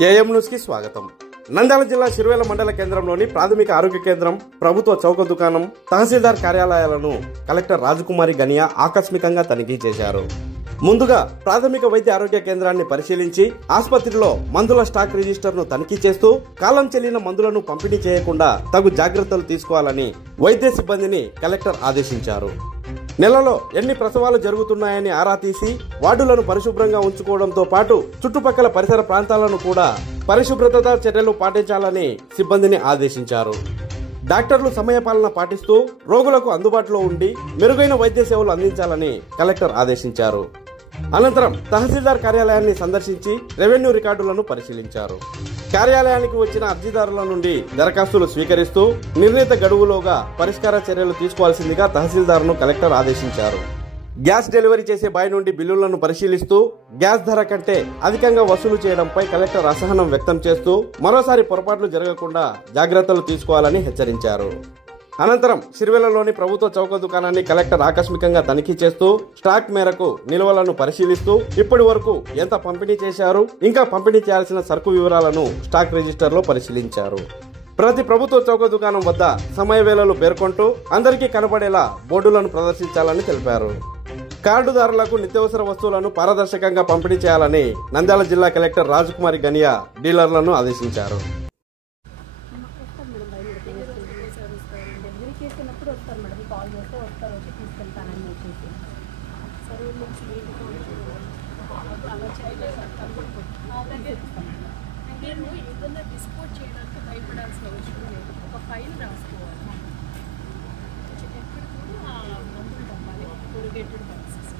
AM news కి స్వాగతం. నంద్యాల జిల్లా శిరువేల మండల కేంద్రంలోని ప్రాథమిక ఆరోగ్య కేంద్రం, ప్రభుత్వ చౌక దుకాణం, తహసీల్దార్ కార్యాలయాలను కలెక్టర్ రాజకుమారి గనియా ఆకస్మికంగా తనిఖీ చేశారు. ముందుగా ప్రాథమిక వైద్య ఆరోగ్య కేంద్రాన్ని పరిశీలించి ఆసుపత్రిలో మందుల స్టాక్ రిజిస్టర్ను తనిఖీ చేస్తూ కాలం చెల్లిన మందులను పంపిణీ చేయకుండా తగు జాగ్రత్తలు తీసుకోవాలని వైద్య సిబ్బందిని కలెక్టర్ ఆదేశించారు. నెలలో ఎన్ని ప్రసవాలు జరుగుతున్నాయని ఆరా తీసి వార్డులను పరిశుభ్రంగా ఉంచుకోవడంతో పాటు చుట్టుపక్కల పరిసర ప్రాంతాలను కూడా పరిశుభ్రత చర్యలు పాటించాలని సిబ్బందిని ఆదేశించారు. డాక్టర్లు సమయపాలన పాటిస్తూ రోగులకు అందుబాటులో ఉండి మెరుగైన వైద్య సేవలు అందించాలని కలెక్టర్ ఆదేశించారు. అనంతరం తహసీల్దార్ కార్యాలయాన్ని సందర్శించి రెవెన్యూ రికార్డులను పరిశీలించారు. కార్యాలయానికి వచ్చిన అర్జీదారుల నుండి దరఖాస్తులు స్వీకరిస్తూ నిర్ణీత గడువులోగా పరిష్కార చర్యలు తీసుకోవాల్సిందిగా తహసీల్దార్ను కలెక్టర్ ఆదేశించారు. గ్యాస్ డెలివరీ చేసే బాయ్ నుండి బిల్లులను పరిశీలిస్తూ గ్యాస్ ధర కంటే అధికంగా వసూలు చేయడంపై కలెక్టర్ అసహనం వ్యక్తం చేస్తూ మరోసారి పొరపాట్లు జరగకుండా జాగ్రత్తలు తీసుకోవాలని హెచ్చరించారు. అనంతరం సిరివెల్లలోని ప్రభుత్వ చౌక దుకాణాన్ని కలెక్టర్ ఆకస్మికంగా తనిఖీ చేస్తూ స్టాక్ మేరకు నిల్వలను పరిశీలిస్తూ ఇప్పటి వరకు ఎంత పంపిణీ చేశారు, ఇంకా పంపిణీ చేయాల్సిన సరుకు వివరాలను స్టాక్ రిజిస్టర్లో పరిశీలించారు. ప్రతి ప్రభుత్వ చౌక దుకాణం వద్ద సమయ వేళలు పేర్కొంటూ అందరికీ కనబడేలా బోర్డులను ప్రదర్శించాలని తెలిపారు. కార్డుదారులకు నిత్యావసర వస్తువులను పారదర్శకంగా పంపిణీ చేయాలని నంద్యాల జిల్లా కలెక్టర్ రాజకుమారి గనియా డీలర్లను ఆదేశించారు. నేను ఏదైనా డిస్పోర్ట్ చేయడానికి భయపడాల్సిన అవసరం లేదు. ఒక ఫైల్ రాసుకోవాలి, ఎక్కడ కూడా మందులు పంపాలి, corrugated boxes.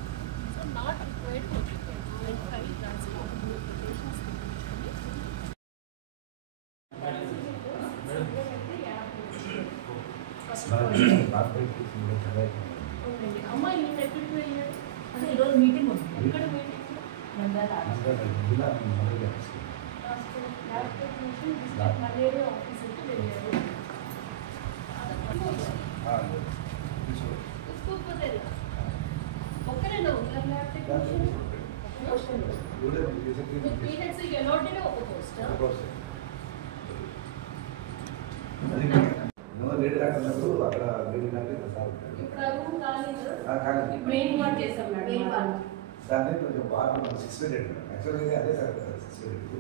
So not required and file రాసుకోవాలి. అమ్మాయి నేను ఎక్కడికి వెళ్ళాడు అంటే ఈరోజు మీటింగ్ ఉంది. ఎక్కడ మీటింగ్? మలేరియా ఆఫీసర్కి వెళ్ళారు. ఒక్కరేనా ఉన్నారు ల్యాబ్ టెక్నీషియన్? పీహెచ్సీకి అలాటెడ్ ఒక పోస్ట్. ఇప్పుడు ఆ రూమ్ కాలేదు. మెయిన్ వన్ చేసాం మేడం. దాన్ని కొంచెం బాగా 6 ఫీట్ యాక్చువల్గా అదే సార్ 6 ఫీట్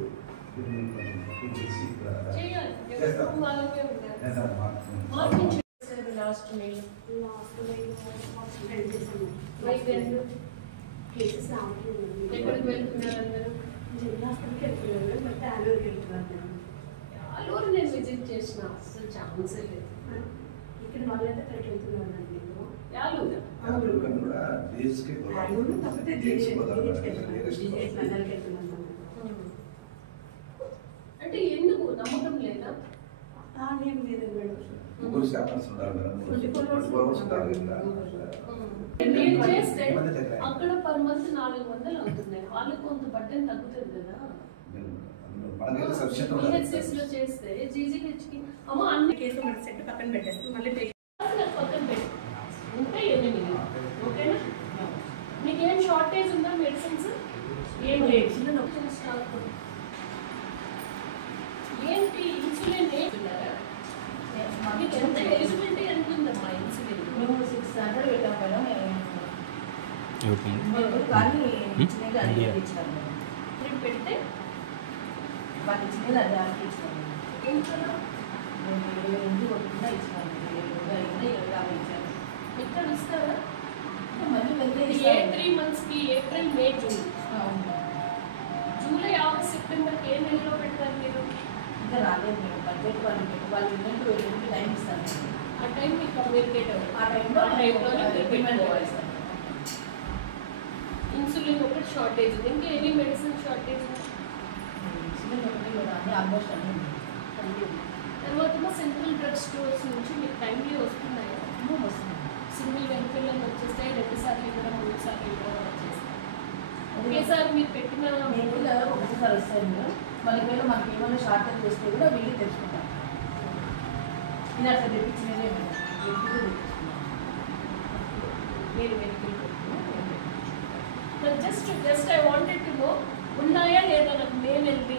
అల్లూరు నేను విజిట్ చేసిన అసలు ఛాన్స్ లేదు. ఇక్కడ వాళ్ళైతే కరెక్ట్ వెళ్తున్నాను. అంటే ఎందుకు నమ్మకం లేదా? చేస్తే అక్కడ పర్ మంత్ 400 అవుతున్నాయి. వాళ్ళకు కొంత బడ్డెన్ తగ్గుతుంది కదా. లో చేస్తే జీజీహెచ్కి అమ్మ అన్ని కేసులు మన సెట్ పక్కన పెట్టేస్తే మళ్ళీ పక్కన పెట్టి ఉంటాయి 8. ఓకేనా? మీకేం షార్టేజ్ ఉందా మెడిసిన్స్? ఏం లేదు. ఏంటి ఇన్సులిన్ వేస్తున్నారా? మీకు ఎంత ఎలిజిబిలిటీ ఎంత ఉందమ్మా ఇన్సులిన్? మేము 600 పెట్టాం మేడం. కానీ పెడితే వాళ్ళు ఇచ్చినది అది ఆడికి ఇచ్చినాము. ఇంటి కొట్టుకుండా ఇచ్చినాము. ఇక్కడ ఇస్తారా? ఏ 3 మంత్స్కి? ఏప్రిల్, మే, జూన్. జూలై, ఆగస్ట్, సెప్టెంబర్కి ఏ నెలలో పెడతారు మీరు? ఇంకా రాలేదు మేము. బడ్జెట్ వాళ్ళు ఉన్నట్టు టైం ఇస్తాను. ఆ టైం మీకు కమ్యూనికేట్ అవ్వాలి. ఆ టైంలోనే మీరు పెట్టుకోవాలి. ఇన్సులిన్ ఒకటి షార్టేజ్. ఇంకా ఎనీ మెడిసిన్ షార్టేజ్? ఇన్సులిన్ ఒకటి కూడా అన్నీ ఆల్మోస్ట్ అన్నీ తర్వాత సెంట్రల్ డ్రగ్ స్టోర్స్ నుంచి మీకు టైంలీ వస్తున్నాయా? వస్తున్నాయి. సింగిల్ వెంకల్లో వచ్చేస్తాయి, 2 సార్లు ఇవ్వడం, 3 సార్లు ఇవ్వడం వచ్చేస్తాయి. ఒకేసారి మీరు పెట్టిన ఒకసారి వస్తాయి. మళ్ళీ వేళ మాకు ఏమైనా షార్టేజ్ వస్తే కూడా వీళ్ళు తెచ్చుకుంటాం. నేను అట్లా తెప్పించినదే మీరు vehicle just I wanted to know ఉన్నాయా లేదా నాకు మెయిల్ వెళ్ళి